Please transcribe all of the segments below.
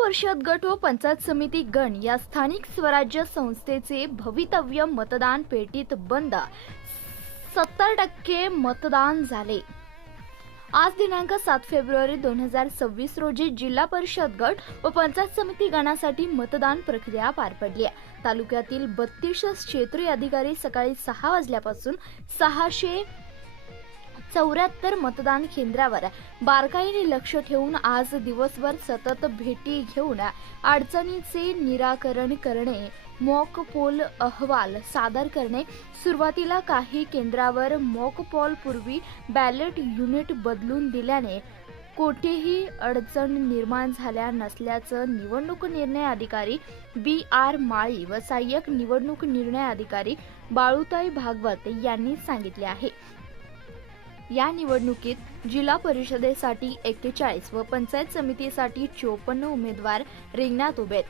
परिषद गट व पंचायत समिती गण या स्थानिक स्वराज्य संस्थेचे भवितव्य मतदान पेटीत बंद 70% मतदान झाले। आज दिनांक 7 फेब्रुवारी 2026 रोजी जिल्हा परिषद गट व पंचायत समिती गणासाठी मतदान प्रक्रिया पार पडली। तालुक्यातील 32 क्षेत्रीय अधिकारी सकाळी 6 वाजल्यापासून 674 मतदान केंद्रावर बारकाईने लक्ष ठेवून आज दिवसभर सतत भेटी घेऊन अडचणींचे निराकरण करणे, मॉक पोल अहवाल सादर करणे। सुरुवातीला काही केंद्रावर मॉक पोल पूर्वी बॅलेट युनिट बदलून दिल्याने कोठेही अडचण निर्माण झाल्या नसल्याचं निवडणूक निर्णय अधिकारी BR माळी व सहाय्यक निवडणूक निर्णय अधिकारी बाळूताई भागवत यांनी सांगितले आहे। या निवडणुकीत जिल्हा परिषदेसाठी 41 व पंचायत समितीसाठी 54 उमेदवार रिंगणात उभे आहेत।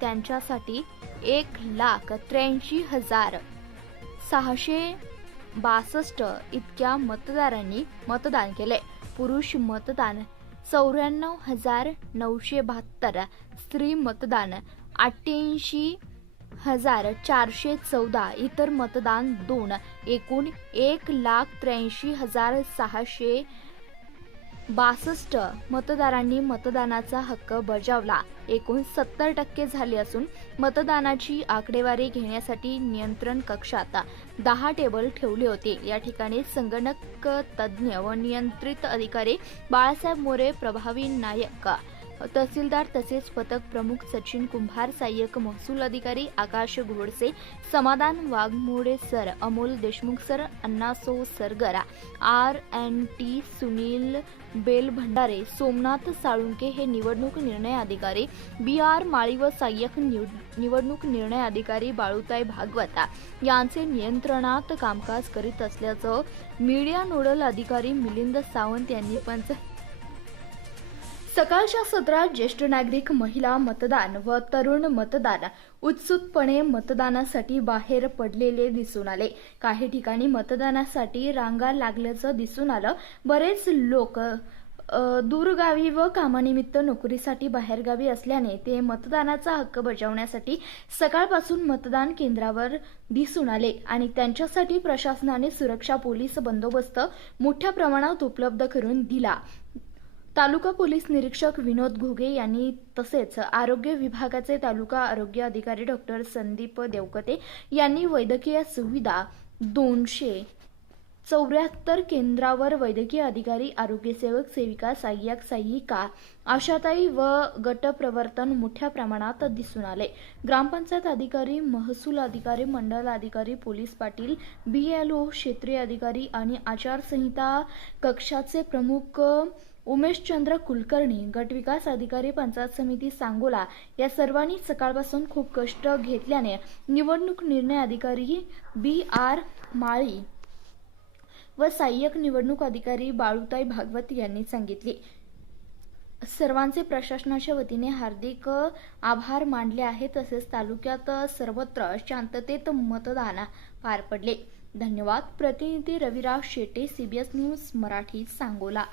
त्यांच्यासाठी 1,83,662 इतक्या मतदारांनी मतदान केले। पुरुष मतदान 94,972, स्त्री मतदान 88,414, इतर मतदान 2, एकूण 1,83,662 मतदारांनी मतदानाचा हक्क बजावला। एकूण 70% झाले असून मतदानाची आकडेवारी घेण्यासाठी नियंत्रण कक्षात 10 टेबल ठेवले होते। या ठिकाणी संगणक तज्ज्ञ व नियंत्रित अधिकारी बाळासाहेब मोरे, प्रभावी नायक तहसीलदार तसेच पथक प्रमुख सचिन कुंभार, सहाय्यक महसूल अधिकारी Akash Ghodse, Samadhan Waghmode sir, Amol Deshmukh sir, Annaso Sargar, RNT Sunil Belbhandare, Somnath Salunke हे निवडणूक निर्णय अधिकारी BR माळी व सहाय्यक निवडणूक निर्णय अधिकारी बाळूताई भागवत यांचे नियंत्रणात कामकाज करीत असल्याचं मीडिया नोडल अधिकारी मिलिंद सावंत यांनी सकाळच्या सत्रात ज्येष्ठ नागरिक, महिला मतदान व तरुण मतदार उत्सुकपणे मतदानासाठी बाहेर पडलेले दिसून आले। काही ठिकाणी मतदानासाठी रांगा लागल्याचं दिसून आलं। बरेच लोक दूरगावी व कामानिमित्त नोकरीसाठी बाहेरगावी असल्याने ते मतदानाचा हक्क बजावण्यासाठी सकाळपासून मतदान केंद्रावर दिसून आले आणि त्यांच्यासाठी प्रशासनाने सुरक्षा पोलीस बंदोबस्त मोठ्या प्रमाणात उपलब्ध करून दिला। तालुका पोलीस निरीक्षक विनोद घुगे यांनी तसेच आरोग्य विभागाचे तालुका आरोग्य अधिकारी डॉक्टर संदीप देवकते यांनी वैद्यकीय सुविधा 274 केंद्रावर वैद्यकीय अधिकारी, आरोग्यसेवक, सेविका, सहाय्यक, सहाय्यिका, आशाताई व गट प्रवर्तन मोठ्या प्रमाणात दिसून आले। ग्रामपंचायत अधिकारी, महसूल अधिकारी, मंडल अधिकारी, पोलीस पाटील, BLO, क्षेत्रीय अधिकारी आणि आचारसंहिता कक्षाचे प्रमुख उमेशचंद्र कुलकर्णी, गटविकास अधिकारी, पंचायत समिती सांगोला या सर्वांनी सकाळपासून खूप कष्ट घेतल्याने निवडणूक निर्णय अधिकारी BR माळी व सहाय्यक निवडणूक अधिकारी बाळूताई भागवत यांनी सांगितले। सर्वांचे प्रशासनाच्या वतीने हार्दिक आभार मानले आहे। तसेच तालुक्यात सर्वत्र शांततेत मतदान पार पडले। धन्यवाद। प्रतिनिधी रविराज शेटे, CBS न्यूज मराठी, सांगोला।